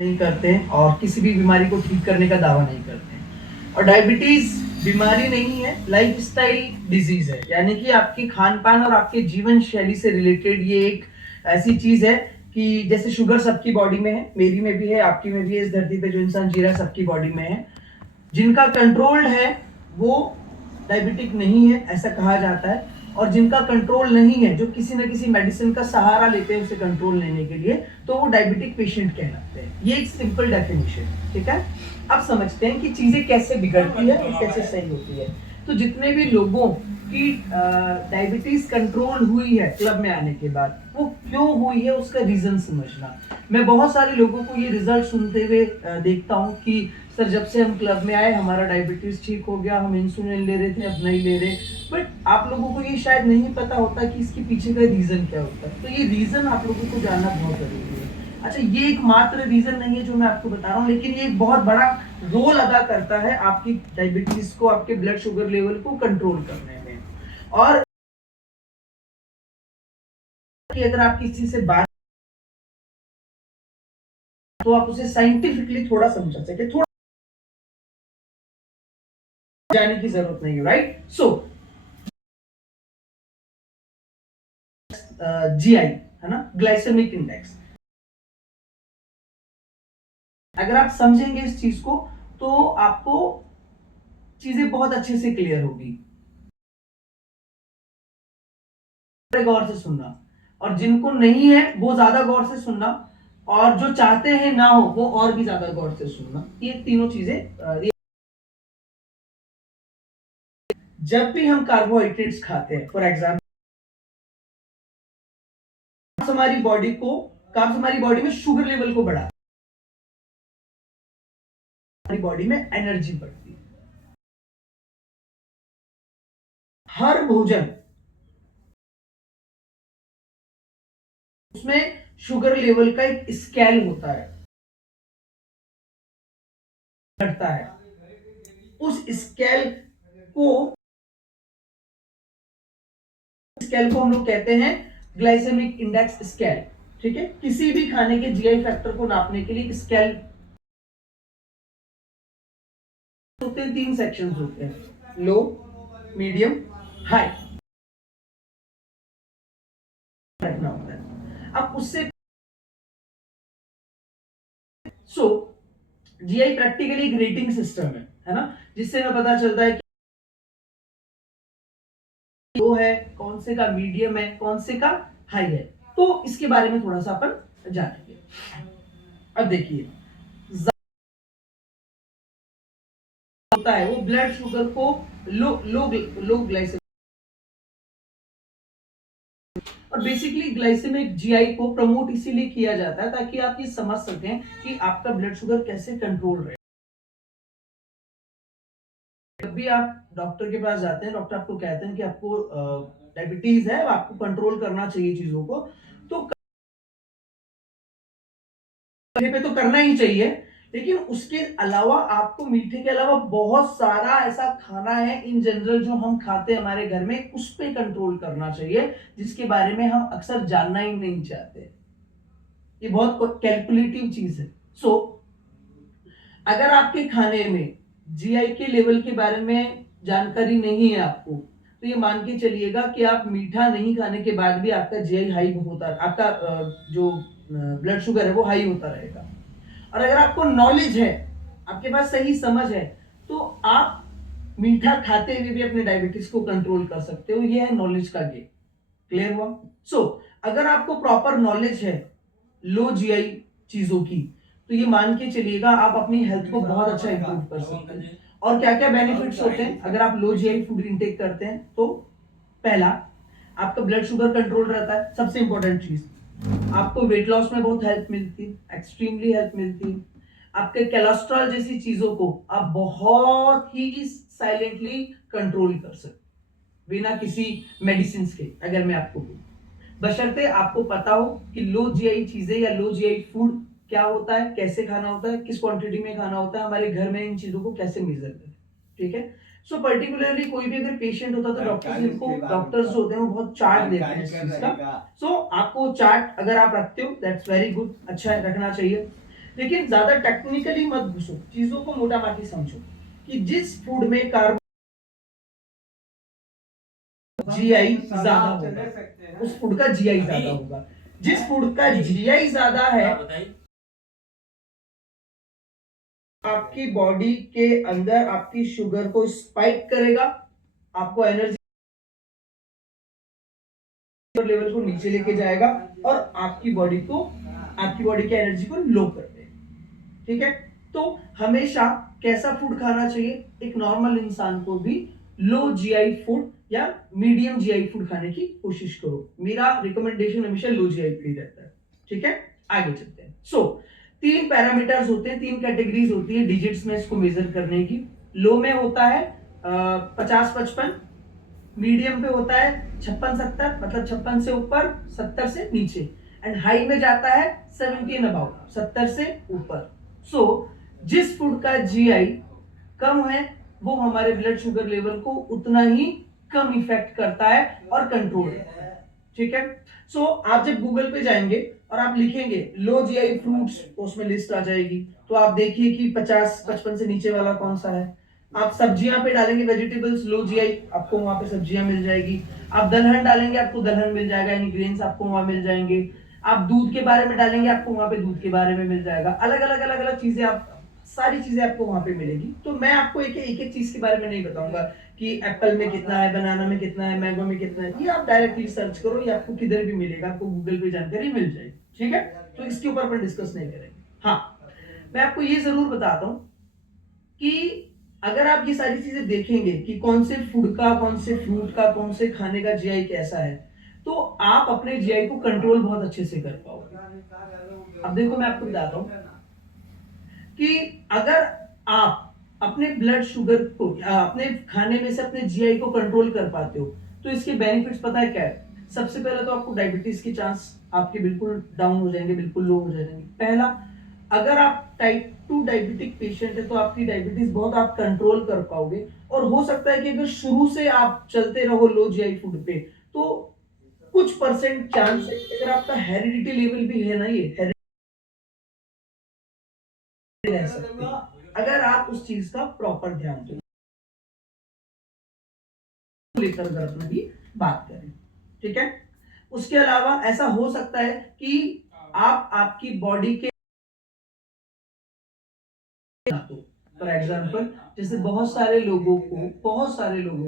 नहीं करते हैं और किसी भी बीमारी को ठीक करने का दावा नहीं करते हैं। और डायबिटीज बीमारी नहीं है, लाइफस्टाइल डिजीज है, यानी कि आपके खान पान और आपके जीवन शैली से रिलेटेड ये एक ऐसी चीज है कि जैसे शुगर सबकी बॉडी में है, मेरी में भी है, आपकी में भी है, इस धरती पे जो इंसान जी रहा है सबकी बॉडी में है। जिनका कंट्रोल्ड है वो डायबिटिक नहीं है ऐसा कहा जाता है, और जिनका कंट्रोल नहीं है, जो किसी ना किसी मेडिसिन का सहारा लेते हैं उसे कंट्रोल लेने के लिए, तो वो डायबिटिक पेशेंट कहलाते हैं। ये एक सिंपल डेफिनेशन, ठीक है। अब समझते हैं कि चीजें कैसे बिगड़ती है और कैसे सही होती है। तो जितने भी लोगों की डायबिटीज कंट्रोल हुई है क्लब में आने के बाद, वो क्यों हुई है उसका रीजन समझना। मैं बहुत सारे लोगों को ये रिजल्ट सुनते हुए देखता हूँ कि सर जब से हम क्लब में आए हमारा डायबिटीज ठीक हो गया, हम इंसुलिन ले रहे थे अब नहीं ले रहे। बट आप लोगों को ये शायद नहीं पता होता कि इसके पीछे का रीजन क्या होता है। तो ये रीजन आप लोगों को जानना बहुत जरूरी है। अच्छा, ये एक मात्र रीजन नहीं है जो मैं आपको बता रहा हूँ, लेकिन ये एक बहुत बड़ा रोल अदा करता है आपकी डायबिटीज को, आपके ब्लड शुगर लेवल को कंट्रोल करने में। और कि अगर आप किसी से बात तो आप उसे साइंटिफिकली थोड़ा समझा सके, थोड़ा जाने की जरूरत नहीं है, राइट। सो जीआई है ना, ग्लाइसेमिक इंडेक्स। अगर आप समझेंगे इस चीज को तो आपको चीजें बहुत अच्छे से क्लियर होगी। गौर से सुनना, और जिनको नहीं है वो ज्यादा गौर से सुनना, और जो चाहते हैं ना हो वो और भी ज्यादा गौर से सुनना। ये तीनों चीजें जब भी हम कार्बोहाइड्रेट्स खाते हैं, फॉर एग्जाम्पल हमारी बॉडी को कार्ब्स हमारी बॉडी में शुगर लेवल को बढ़ाता है, हमारी बॉडी में एनर्जी बढ़ती है। हर भोजन उसमें शुगर लेवल का एक स्केल होता है, बढ़ता है। उस को स्केल को हम लोग कहते हैं ग्लाइसेमिक इंडेक्स स्केल, ठीक है। किसी भी खाने के जीआई फैक्टर को नापने के लिए स्केल होते हैं, 3 सेक्शंस होते हैं, लो, मीडियम, हाई रखना होता है। अब उससे सो जीआई प्रैक्टिकली एक रेटिंग सिस्टम है ना, जिससे हमें पता चलता है कि लो है, कौन से का मीडियम है, कौन से का हाई है। तो इसके बारे में थोड़ा सा अपन जानेंगे। अब देखिए होता है वो ब्लड शुगर को लो लो लो ग्लाइसेमिक, और बेसिकली ग्लाइसेमिक जीआई को प्रमोट इसीलिए किया जाता है ताकि आप ये समझ सकें कि आपका ब्लड शुगर कैसे कंट्रोल रहे। जब भी आप डॉक्टर के पास जाते हैं, डॉक्टर आपको कहते हैं कि आपको डायबिटीज है, आपको कंट्रोल करना चाहिए चीजों को, तो पे तो करना ही चाहिए। लेकिन उसके अलावा आपको मीठे के अलावा बहुत सारा ऐसा खाना है इन जनरल जो हम खाते हैं हमारे घर में, उस पे कंट्रोल करना चाहिए, जिसके बारे में हम अक्सर जानना ही नहीं चाहते। ये बहुत कैलकुलेटिव चीज है। सो अगर आपके खाने में जीआई के लेवल के बारे में जानकारी नहीं है आपको, तो ये मान के चलिएगा कि आप मीठा नहीं खाने के बाद भी आपका जीआई हाई होता, आपका जो ब्लड शुगर है वो हाई होता रहेगा। और अगर आपको नॉलेज है, आपके पास सही समझ है, तो आप मीठा खाते हुए भी अपने डायबिटीज को कंट्रोल कर सकते हो। ये है नॉलेज का गेम। क्लियर हुआ। सो अगर आपको प्रॉपर नॉलेज है लो जीआई चीजों की, तो ये मान के चलिएगा आप अपनी हेल्थ को बहुत अच्छा इंप्रूव कर सकते हैं। और क्या क्या बेनिफिट्स होते हैं अगर आप लो जीआई फूड इंटेक करते हैं? तो पहला, आपका ब्लड शुगर कंट्रोल रहता है, सबसे इंपॉर्टेंट चीज। आपको वेट लॉस में बहुत हेल्प मिलती है, एक्सट्रीमली हेल्प मिलती है। आपके कोलेस्ट्रॉल जैसी चीजों को आप बहुत ही साइलेंटली कंट्रोल कर सकते बिना किसी मेडिसिन के, अगर मैं आपको बोलूं, बशर्ते आपको पता हो कि लो जीआई चीजें या लो जीआई फूड क्या होता है, कैसे खाना होता है, किस क्वांटिटी में खाना होता है, हमारे घर में इन चीजों को कैसे मेजर करें, ठीक है। सो पर्टिकुलरली कोई भी अगर पेशेंट होता तो डॉक्टर्स जो होते हैं वो बहुत चार्ट देते हैं इस चीज का। सो आपको चार्ट अगर आप रखते हो दैट्स वेरी गुड, अच्छा है, रखना चाहिए। लेकिन ज्यादा टेक्निकली मत घुसो, चीजों को मोटा माटी समझो कि जिस फूड में कार्ब जीआई ज्यादा होगा, उस फूड का जीआई ज्यादा होगा। जिस फूड का जीआई ज्यादा है, आपकी बॉडी के अंदर आपकी शुगर को स्पाइक करेगा, आपको एनर्जी लेवल को नीचे लेके जाएगा और आपकी बॉडी की एनर्जी को लो कर देगा। ठीक है, तो हमेशा कैसा फूड खाना चाहिए? एक नॉर्मल इंसान को भी लो जीआई फूड या मीडियम जीआई फूड खाने की कोशिश करो। मेरा रिकमेंडेशन हमेशा लो जीआई फूड रहता है। ठीक है, आगे चलते हैं। तीन पैरामीटर्स होते हैं, तीन कैटेगरीज होती है डिजिट्स में इसको मेजर करने की। लो में होता है 50-55, मीडियम पे होता है 56-70, मतलब 56 से ऊपर 70 से नीचे, एंड हाई में जाता है 70 अबाउट, 70 से ऊपर। जिस फूड का जीआई कम है वो हमारे ब्लड शुगर लेवल को उतना ही कम इफेक्ट करता है और कंट्रोल करता है। ठीक है, आप जब गूगल पे जाएंगे और आप लिखेंगे लो जीआई फ्रूट्स, तो उसमें लिस्ट आ जाएगी। तो आप देखिए कि 50-55 से नीचे वाला कौन सा है। आप सब्जियां पे डालेंगे वेजिटेबल्स लो जीआई, आपको वहां पे सब्जियां मिल जाएगी। आप दलहन डालेंगे, आपको दलहन मिल जाएगा, यानी ग्रेन्स आपको वहां मिल जाएंगे। आप दूध के बारे में डालेंगे, आपको वहां पे दूध के बारे में मिल जाएगा। अलग अलग चीजें, आप सारी चीजें आपको वहां पे मिलेगी। तो मैं आपको एक चीज के बारे में नहीं बताऊंगा कि एप्पल में कितना है, बनाना में कितना है, मैंगो में कितना है। ये आप डायरेक्टली सर्च करो, ये आपको किधर भी मिलेगा, आपको गूगल पे जानकारी मिल जाएगी। ठीक है, तो इसके ऊपर अपन डिस्कस नहीं करेंगे। हाँ, मैं आपको ये जरूर बताता हूं कि अगर आप ये सारी चीजें देखेंगे कि कौन से फूड का, कौन से फ्रूट का, कौन से खाने का जीआई कैसा है, तो आप अपने जीआई को कंट्रोल बहुत अच्छे से कर पाओगे। अब देखो, मैं आपको बताता हूं कि अगर आप अपने ब्लड शुगर को अपने खाने में से अपने जीआई को कंट्रोल कर पाते हो, तो इसके बेनिफिट्स पता है क्या है? सबसे पहले तो आपको डायबिटीज के चांस आपके बिल्कुल डाउन हो जाएंगे, बिल्कुल लो हो जाएंगे। पहला, अगर आप टाइप 2 डायबिटिक पेशेंट है तो आपकी डायबिटीज बहुत आप कंट्रोल कर पाओगे। और हो सकता है कि अगर शुरू से आप चलते रहो लो जीआई फूड पे, तो कुछ परसेंट चांस है कि अगर आपका हेरिडिटी लेवल भी है ना, ये रह सकते हैं अगर आप उस चीज का प्रॉपर ध्यान दो, लेकर अगर अपना भी बात करें। ठीक है, उसके अलावा ऐसा हो सकता है कि आप आपकी बॉडी के, फॉर एग्जाम्पल, जैसे बहुत सारे लोगों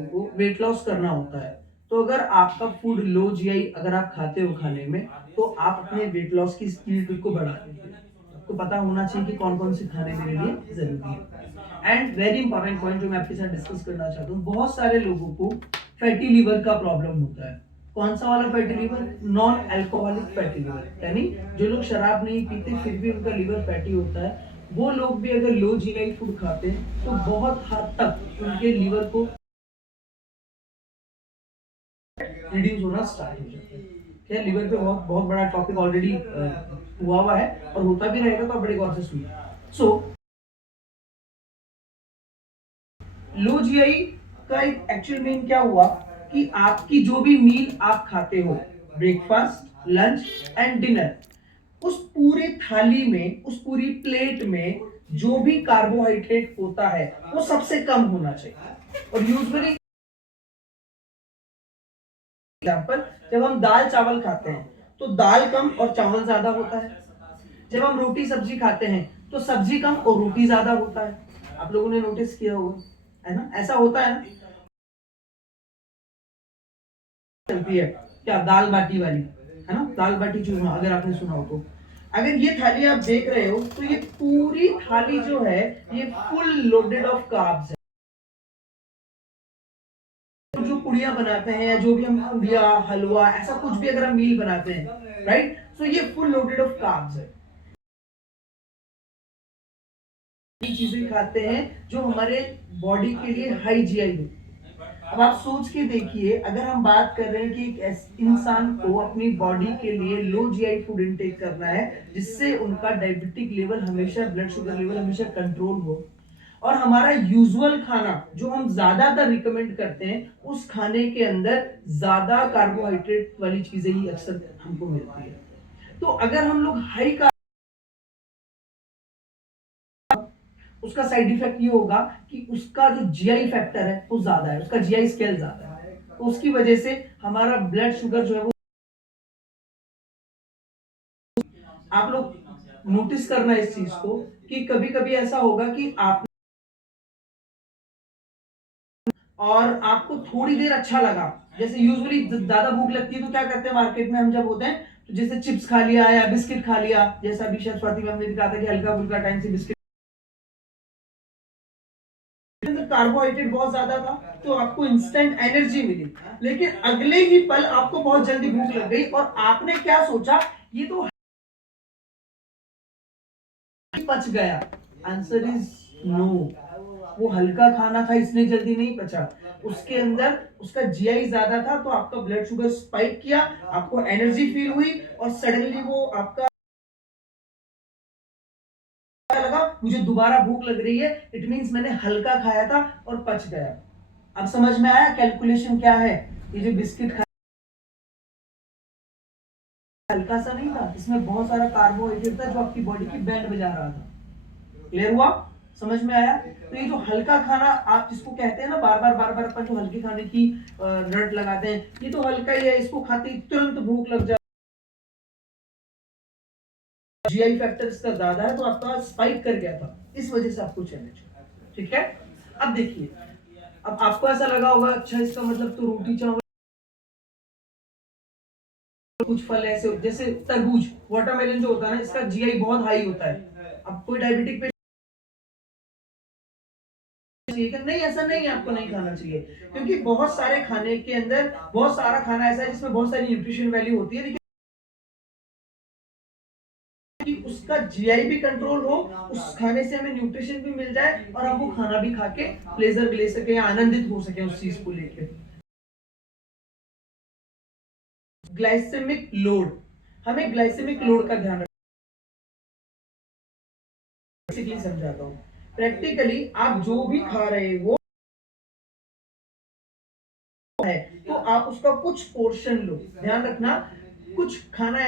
को वेट लॉस करना होता है। तो अगर आपका फूड लो जीआई अगर आप खाते हो खाने में, तो आप अपने वेट लॉस की स्पीड को बढ़ा देते हो। आपको पता होना चाहिए कि कौन कौन से खाने मेरे लिए जरूरी है। एंड वेरी इंपॉर्टेंट पॉइंट जो मैं आपके साथ डिस्कस करना चाहता हूँ, बहुत सारे लोगों को फैटी लिवर का प्रॉब्लम होता है। कौन सा वाला fatty liver? Non alcoholic fatty liver, यानी जो लोग शराब नहीं पीते फिर भी उनका लिवर फैटी होता है। वो लोग भी अगर लो जीआई फूड खाते हैं तो बहुत हद तक उनके लिवर को रिड्यूस होना स्टार्ट हो जाता है। क्या लिवर पे बहुत बहुत बड़ा टॉपिक ऑलरेडी हुआ है और होता भी रहेगा, तो आप बड़े गौर से सुनिए। सो लो जीआई का एक एक्चुअल मीन क्या हुआ कि आपकी जो भी मील आप खाते हो, ब्रेकफास्ट, लंच एंड डिनर, उस पूरे थाली में, उस पूरी प्लेट में जो भी कार्बोहाइड्रेट होता है वो सबसे कम होना चाहिए। और यूजुअली एग्जाम्पल, जब हम दाल चावल खाते हैं तो दाल कम और चावल ज्यादा होता है। जब हम रोटी सब्जी खाते हैं तो सब्जी कम और रोटी ज्यादा होता है। आप लोगों ने नोटिस किया होगा, है ना? ऐसा होता है ना, चलती है क्या, दाल बाटी वाली, है ना, दाल बाटी चूरमा, अगर आपने सुना हो तो। अगर ये थाली आप देख रहे हो तो ये पूरी थाली जो है ये फुल लोडेड ऑफ कार्ब्स है। जो पुड़िया बनाते हैं या जो भी हम पुड़िया, हलवा, ऐसा कुछ भी अगर हम मील बनाते हैं, राइट, सो ये फुल लोडेड ऑफ कार्ब्स है। चीजें खाते हैं जो हमारे बॉडी के लिए हाई जीआई होती है। अब आप सोच के देखिए, अगर हम बात कर रहे हैं कि एक इंसान को अपनी बॉडी के लिए लो जीआई फूड इनटेक करना है जिससे उनका डायबिटिक लेवल हमेशा, ब्लड शुगर लेवल हमेशा कंट्रोल हो, और हमारा यूजुअल खाना जो हम ज्यादातर रिकमेंड करते हैं उस खाने के अंदर ज्यादा कार्बोहाइड्रेट वाली चीजें ही अक्सर हमको मिलती है। तो अगर हम लोग हाई उसका साइड इफेक्ट ये होगा कि उसका जो जीआई फैक्टर है वो ज्यादा है, उसका जीआई स्केल ज्यादा है, तो उसकी वजह से हमारा ब्लड शुगर जो है वो, आप लोग नोटिस करना इस चीज को कि कभी कभी ऐसा होगा कि आप और आपको थोड़ी देर अच्छा लगा, जैसे यूजुअली ज्यादा भूख लगती है तो क्या करते हैं मार्केट में हम जब होते हैं, तो जैसे चिप्स खा लिया या बिस्किट खा लिया, जैसा अभी शायद स्वाति मैम ने भी कहा था कि हल्का फुल्का टाइम से बिस्किट, कार्बोहाइड्रेट बहुत ज्यादा था तो आपको इंस्टेंट एनर्जी मिली, लेकिन अगले ही पल आपको बहुत जल्दी भूख लग गई और आपने क्या सोचा, ये तो पच गया। आंसर इज नो, वो हल्का खाना था इसलिए जल्दी नहीं पचा, उसके अंदर उसका जीआई ज्यादा था तो आपका ब्लड शुगर स्पाइक किया, आपको एनर्जी फील हुई और सडनली वो आपका लगा मुझे दोबारा भूख लग रही है, इट मींस मैंने हल्का खाया था और पच गया। अब समझ में आया कैलकुलेशन क्या है, ये जो बिस्किट हल्का सा नहीं था, इसमें बहुत सारा कार्बोहाइड्रेट था जो आपकी बॉडी की बैंड बजा रहा था। क्लियर हुआ, समझ में आया? तो ये जो हल्का खाना आप जिसको कहते हैं ना, बार बार अपन जो हल्के खाने की रट लगाते हैं, ये तो हल्का ही है, इसको खाते ही तुरंत भूख लग जाए, जीआई फैक्टर इसका ज्यादा है तो आपका स्पाइक कर गया था, इस वजह से आपको चैलेंज। ठीक है, अब देखिए, अब आपको ऐसा लगा होगा अच्छा इसका मतलब तो रोटी चावल, कुछ फल ऐसे जैसे तरबूज, वाटरमेलन जो होता है ना, इसका जीआई बहुत हाई होता है, अब कोई डायबिटिक चाहिए नहीं, ऐसा नहीं है आपको नहीं खाना चाहिए, क्योंकि बहुत सारे खाने के अंदर बहुत सारा खाना ऐसा है जिसमें बहुत सारी न्यूट्रिशन वैल्यू होती है, लेकिन कि उसका जीआई भी कंट्रोल हो, उस खाने से हमें न्यूट्रिशन भी मिल जाए और हम वो खाना भी खा के प्लेजर ले सके, आनंदित हो सके उस चीज को लेकर। ग्लाइसेमिक लोड, हमें ग्लाइसेमिक लोड का ध्यान रखना, बेसिकली समझाता हूँ। प्रैक्टिकली आप जो भी खा रहे हो है तो आप उसका कुछ पोर्शन लो, ध्यान रखना, कुछ खाना